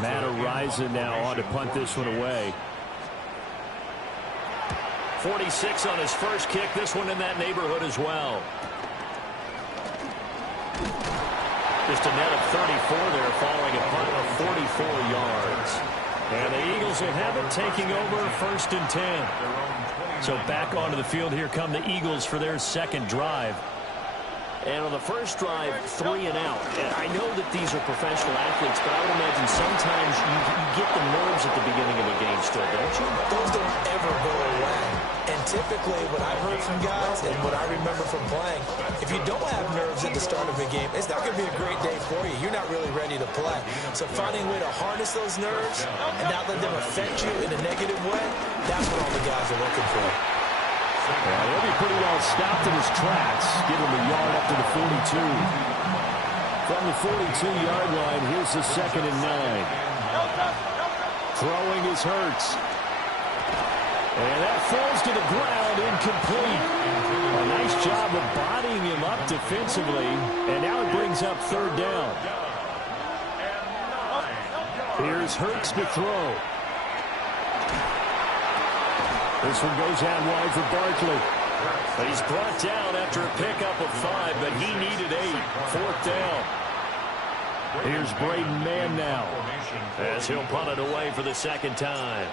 Ncaa now on to punt this one away. 46 on his first kick. This one in that neighborhood as well. Just a net of 34 there following a punt of 44 yards. And the Eagles will have it, taking over 1st and 10. So back onto the field here come the Eagles for their second drive. And on the first drive, 3 and out. And I know that these are professional athletes, but I would imagine sometimes you get the nerves at the beginning of a game still, don't you? Those don't ever go away. And typically, what I've heard from guys and what I remember from playing, if you don't have nerves at the start of a game, it's not going to be a great day for you. You're not really ready to play. So finding a way to harness those nerves and not let them affect you in a negative way, that's what all the guys are looking for. Yeah, he'll be pretty well stopped in his tracks. Give him a yard up to the 42. From the 42-yard line, here's the 2nd and 9. Throwing is Hurts. And that falls to the ground, incomplete. A nice job of bodying him up defensively. And now it brings up 3rd down. Here's Hurts to throw. This one goes out wide for Barkley. He's brought down after a pickup of 5, but he needed 8. 4th down. Here's Braden Mann now, as he'll punt it away for the 2nd time.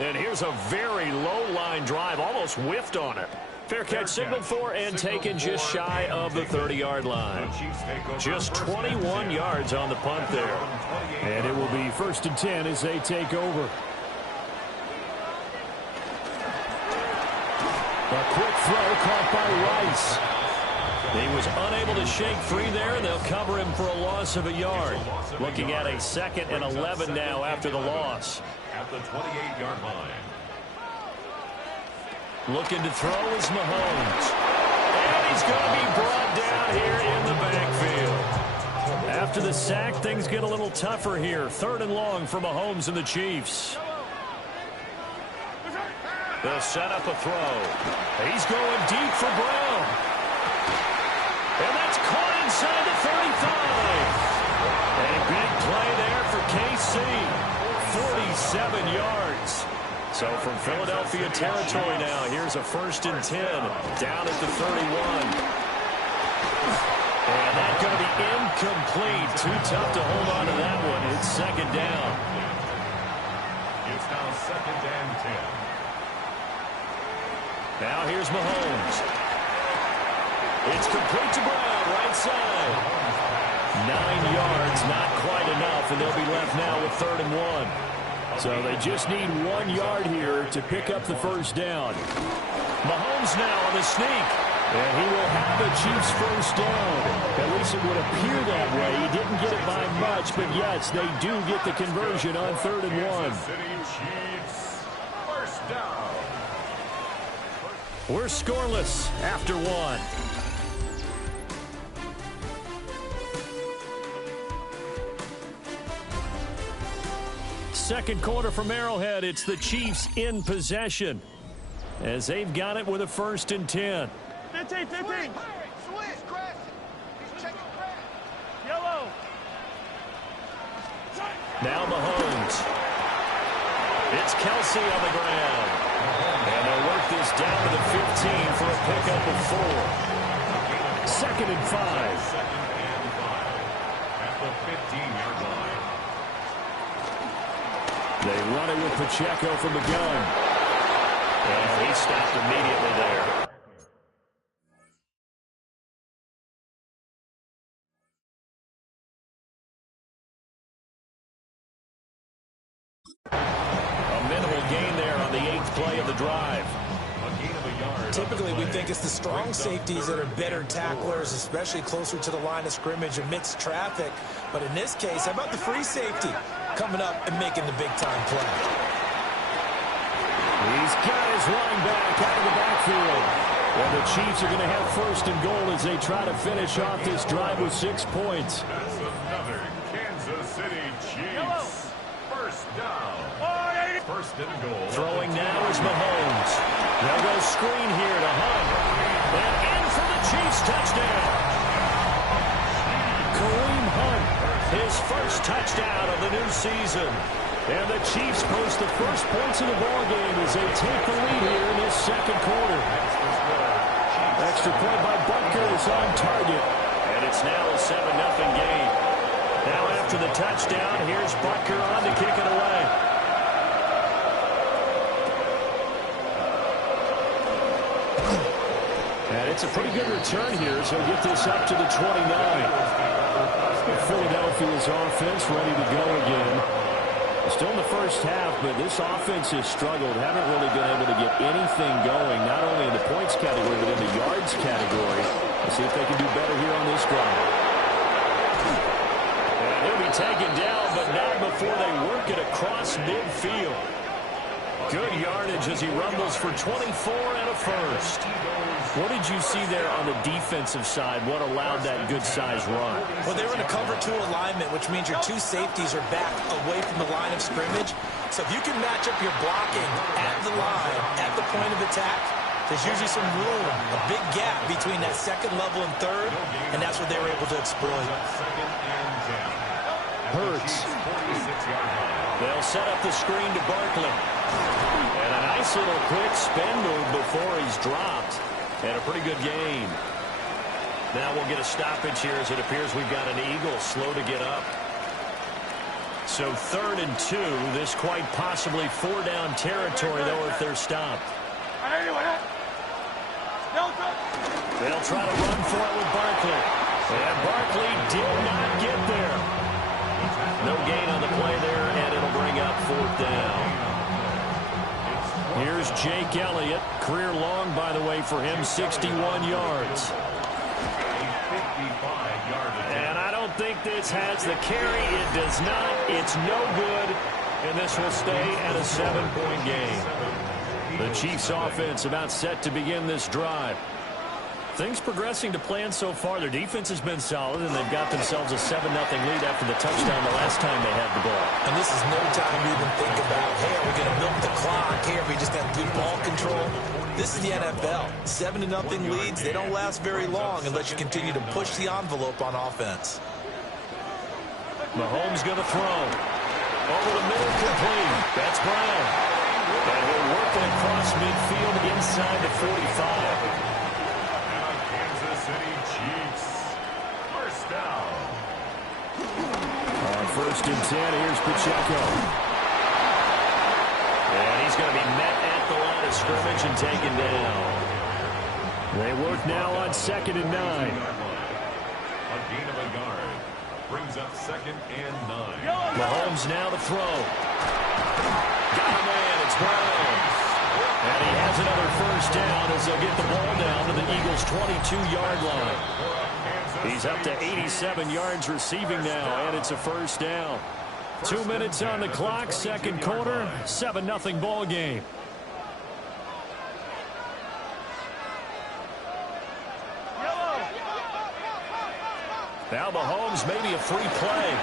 And here's a very low-line drive, almost whiffed on it. Fair catch signaled for and taken just shy of the 30-yard line. Just 21 yards on the punt there. And it will be 1st and 10 as they take over. A quick throw caught by Rice. He was unable to shake free there, and they'll cover him for a loss of a yard. Looking at a 2nd and 11 now after the loss. At the 28-yard line. Looking to throw is Mahomes. And he's going to be brought down here in the backfield. After the sack, things get a little tougher here. 3rd and long for Mahomes and the Chiefs. They'll set up a throw. He's going deep for Brown. And that's caught inside the 35. A big play there for KC. 47 yards. So from Philadelphia territory now, here's a 1st and 10 down at the 31. And that's going to be incomplete. Too tough to hold on to that one. It's 2nd down. It's now 2nd and 10. Now here's Mahomes. It's complete to Brown, right side. 9 yards, not quite enough, and they'll be left now with 3rd and 1. So they just need 1 yard here to pick up the 1st down. Mahomes now on the sneak. And he will have the Chiefs 1st down. At least it would appear that way. He didn't get it by much, but yes, they do get the conversion on 3rd and 1. We're scoreless after 1. Second quarter from Arrowhead. It's the Chiefs in possession as they've got it with a 1st and 10. 15. Yellow. Now Mahomes. It's Kelsey on the ground. And they'll work this down to the 15 for a pickup of 4. 2nd and 5. At the 15-yard line. They run it with Pacheco from the gun. And he stopped immediately there. A minimal gain there on the 8th play of the drive. Typically, we think it's the strong safeties that are better tacklers, especially closer to the line of scrimmage amidst traffic. But in this case, how about the free safety coming up and making the big-time play? He's got his running back out of the backfield. Well, the Chiefs are going to have 1st and goal as they try to finish off this drive with 6 points. That's another Kansas City Chiefs. 1st down. 1st and goal. Throwing now is Mahomes. They'll go screen here to Hunt. And in for the Chiefs touchdown. Kareem Hunt his first touchdown of the new season. And the Chiefs post the first points of the ballgame as they take the lead here in this second quarter. Extra point by Butker is on target. And it's now a 7-0 game. Now after the touchdown, here's Butker on to kick it away. And it's a pretty good return here, so get this up to the 29. Philadelphia's offense ready to go again. Still in the first half, but this offense has struggled. Haven't really been able to get anything going, not only in the points category, but in the yards category. Let's see if they can do better here on this drive. And he'll be taken down, but not before they work it across midfield. Good yardage as he rumbles for 24 and a first. What did you see there on the defensive side? What allowed that good-sized run? Well, they were in a cover 2 alignment, which means your 2 safeties are back away from the line of scrimmage. So if you can match up your blocking at the line, at the point of attack, there's usually some room, a big gap between that second level and third, and that's what they were able to exploit. Hurts. They'll set up the screen to Barkley. And a nice little quick spin move before he's dropped. And a pretty good game. Now we'll get a stoppage here as it appears we've got an Eagle slow to get up. So 3rd and 2. This quite possibly 4-down territory, though, if they're stopped. They'll try to run for it with Barkley. And Barkley did not get there. No gain on the play there, and it'll bring up 4th down. Here's Jake Elliott. Career long, by the way, for him, 61 yards. And I don't think this has the carry. It does not. It's no good. And this will stay at a 7-point game. The Chiefs offense about set to begin this drive. Things progressing to plan so far. Their defense has been solid, and they've got themselves a 7-0 lead after the touchdown the last time they had the ball. And this is no time to even think about, hey, are we going to milk the clock? Hey, are we just going to do ball control? This is the NFL. 7-0 leads, they don't last very long unless you continue to push the envelope on offense. Mahomes going to throw. Over the middle, complete. That's Brown. And he'll work it across midfield inside the 45. First and 10, here's Pacheco. And he's going to be met at the line of scrimmage and taken down. They work now on 2nd and 9. A gain of a yard brings up 2nd and 9. Mahomes now to throw. Got a man, it's Brown. And he has another first down as they'll get the ball down to the Eagles' 22-yard line. He's up to 87 yards receiving now, and it's a first down. 2 minutes on the clock, second quarter, 7-0 ball game. Now Mahomes, maybe a free play.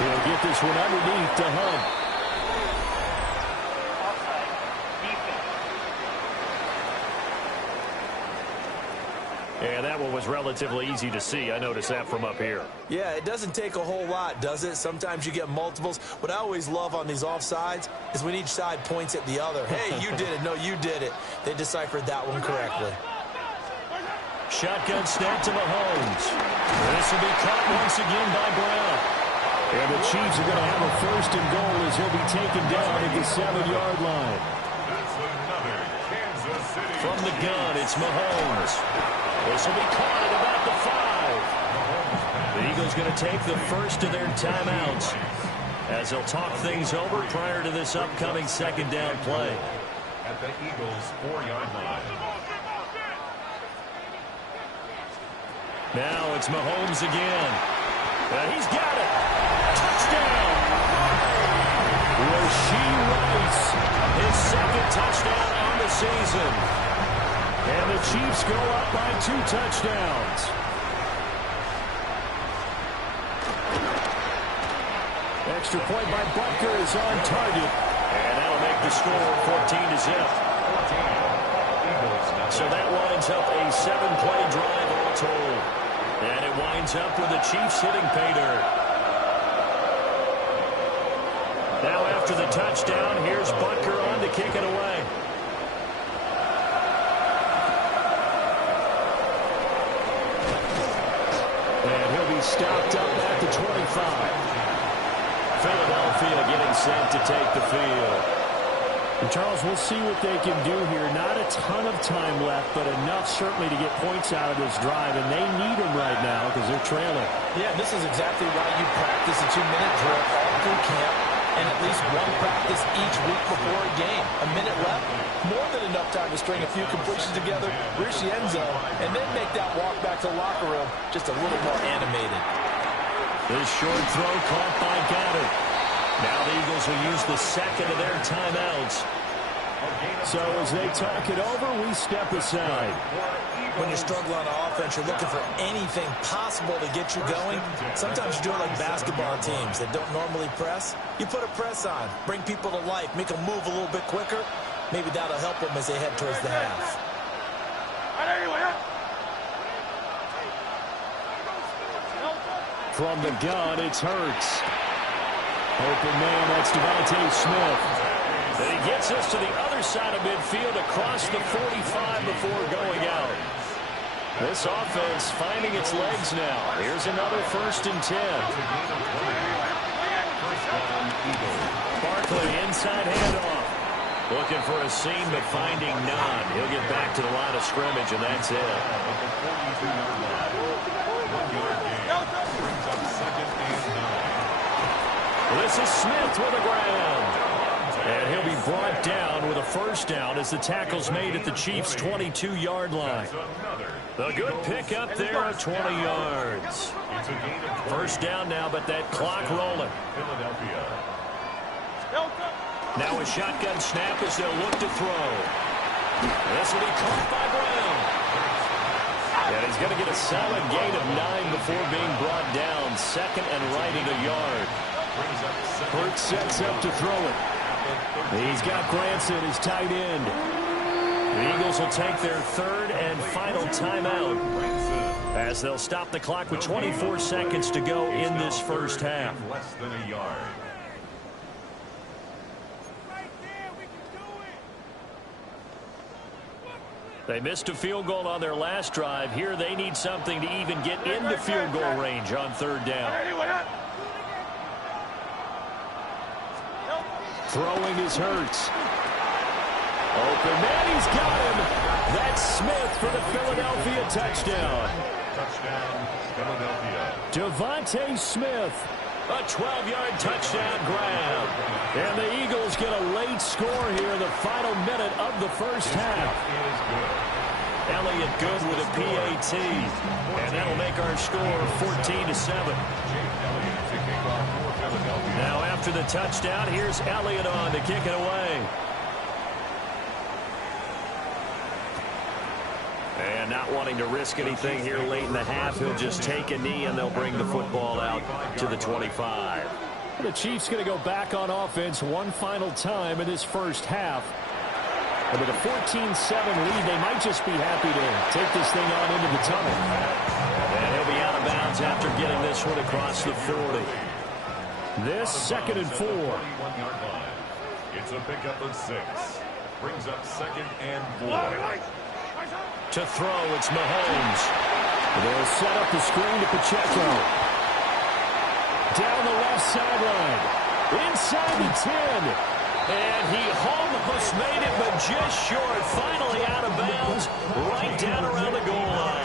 He'll get this one underneath to Hunt. And that one was relatively easy to see. I noticed that from up here. Yeah, it doesn't take a whole lot, does it? Sometimes you get multiples. What I always love on these offsides is when each side points at the other. Hey, you did it. No, you did it. They deciphered that one correctly. Shotgun snap to Mahomes. This will be caught once again by Brown. And the Chiefs are going to have a first and goal as he'll be taken down at the 7-yard line. From the gun, it's Mahomes. This will be caught at about the 5. The Eagles going to take the first of their timeouts as they'll talk things over prior to this upcoming second down play. At the Eagles' 4-yard line. Now it's Mahomes again. And he's got it. Touchdown. Rashee Rice, his second touchdown on the season. And the Chiefs go up by 2 touchdowns. Extra point by Butker is on target. And that'll make the score 14-0. So that winds up a 7-play drive all told. And it winds up with the Chiefs hitting pay dirt. after the touchdown. Here's Butker on to kick it away. And he'll be stopped up at the 25. Philadelphia getting set to take the field. And Charles, we'll see what they can do here. Not a ton of time left, but enough certainly to get points out of this drive, and they need them right now because they're trailing. Yeah, this is exactly why you practice a 2-minute drill all through camp and at least one practice each week before a game. A minute left, more than enough time to string a few completions together, reach the end zone, and then make that walk back to the locker room just a little more animated. This short throw caught by Goddard. Now the Eagles will use the second of their timeouts. So as they talk it over, we step aside. When you're struggling on offense, you're looking for anything possible to get you going. Sometimes you do it like basketball teams that don't normally press. You put a press on, bring people to life, make them move a little bit quicker. Maybe that'll help them as they head towards the half. From the gun, it's Hurts. Open man, that's Devontae Smith. And he gets us to the other side of midfield across the 45 before going out. This offense finding its legs now. Here's another 1st and 10. Barkley inside handoff. Looking for a seam, but finding none. He'll get back to the line of scrimmage, and that's it. This is Smith with the ground. And he'll be brought down with a 1st down as the tackle's made at the Chiefs' 22-yard line. A good pickup there of 20 yards. 1st down now, but that clock rolling. Now a shotgun snap as they'll look to throw. This will be caught by Brown. And he's going to get a solid gain of 9 before being brought down. 2nd and right at a yard. Hurts sets up to throw it. He's got Granson, his tight end. The Eagles will take their 3rd and final timeout as they'll stop the clock with 24 seconds to go in this first half. Less than a yard. They missed a field goal on their last drive. Here they need something to even get into field goal range on 3rd down. Throwing is Hurts. Open man, he's got him. That's Smith for the Philadelphia touchdown. Touchdown, Philadelphia. Devontae Smith. A 12-yard touchdown grab. And the Eagles get a late score here in the final minute of the first half. Elliott good with a PAT. And that'll make our score 14-7. Now after the touchdown, here's Elliott on to kick it away. And not wanting to risk anything here late in the half, he'll just take a knee and they'll bring the football out to the 25. The Chiefs going to go back on offense one final time in this first half. And with a 14-7 lead, they might just be happy to take this thing on into the tunnel. And he'll be out of bounds after getting this one across the 40. This 2nd and 4. It's a pickup of 6. Brings up 2nd and 4. To throw, it's Mahomes. They'll set up the screen to Pacheco. Down the left sideline. Inside the 10. And he almost made it, but just short. Finally out of bounds, right down around the goal line.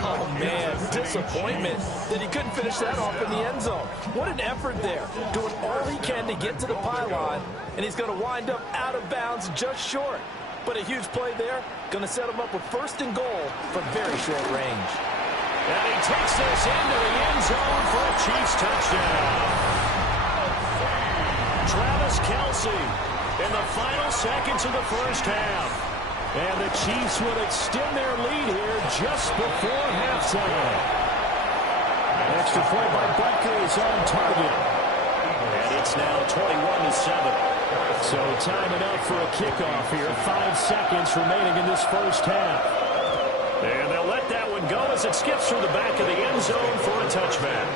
Oh, man, disappointment that he couldn't finish that off in the end zone. What an effort there, doing all he can to get to the pylon, and he's going to wind up out of bounds just short. But a huge play there, going to set him up with 1st and goal from very short range. And he takes this into the end zone for a Chiefs touchdown. Travis Kelce in the final seconds of the first half. And the Chiefs will extend their lead here just before halftime. Extra point by Butker is on target. And it's now 21-7. So time enough for a kickoff here. 5 seconds remaining in this first half. And they'll let that one go as it skips through the back of the end zone for a touchback.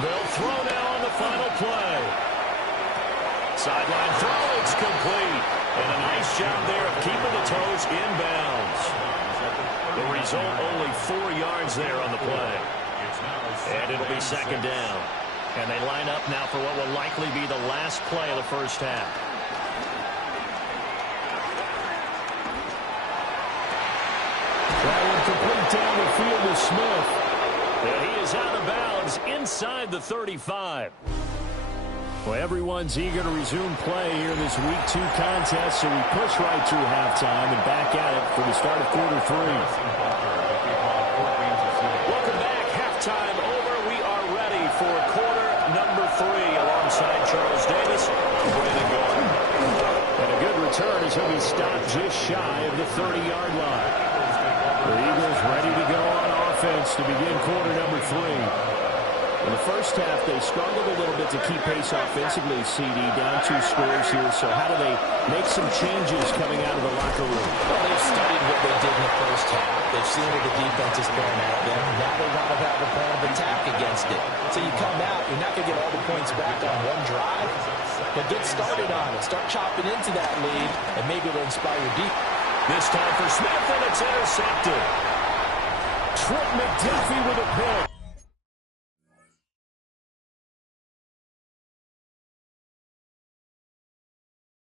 They'll throw now on the final play. Sideline throw, it's complete. And a nice job there of keeping the toes inbounds. The result, only 4 yards there on the play. And it'll be second down. And they line up now for what will likely be the last play of the first half. That one complete down the field to Smith. And he is out of bounds inside the 35. Well, everyone's eager to resume play here in this Week 2 contest, so we push right through halftime and back at it for the start of quarter 3. Welcome back. Halftime over. We are ready for quarter number 3 alongside Charles Davis and Brandon Gordon. And a good return as he'll be stopped just shy of the 30-yard line. The Eagles ready to go on offense to begin quarter number 3. In the first half, they struggled a little bit to keep pace offensively, CD, down 2 scores here. So how do they make some changes coming out of the locker room? Well, they've studied what they did in the first half. They've seen what the defense is throwing at them. Now they want to have a plan of attack against it. So you come out, you're not going to get all the points back on one drive, but get started on it. Start chopping into that lead, and maybe it'll inspire your defense. This time for Smith, and it's intercepted. Trent McDuffie with a pick.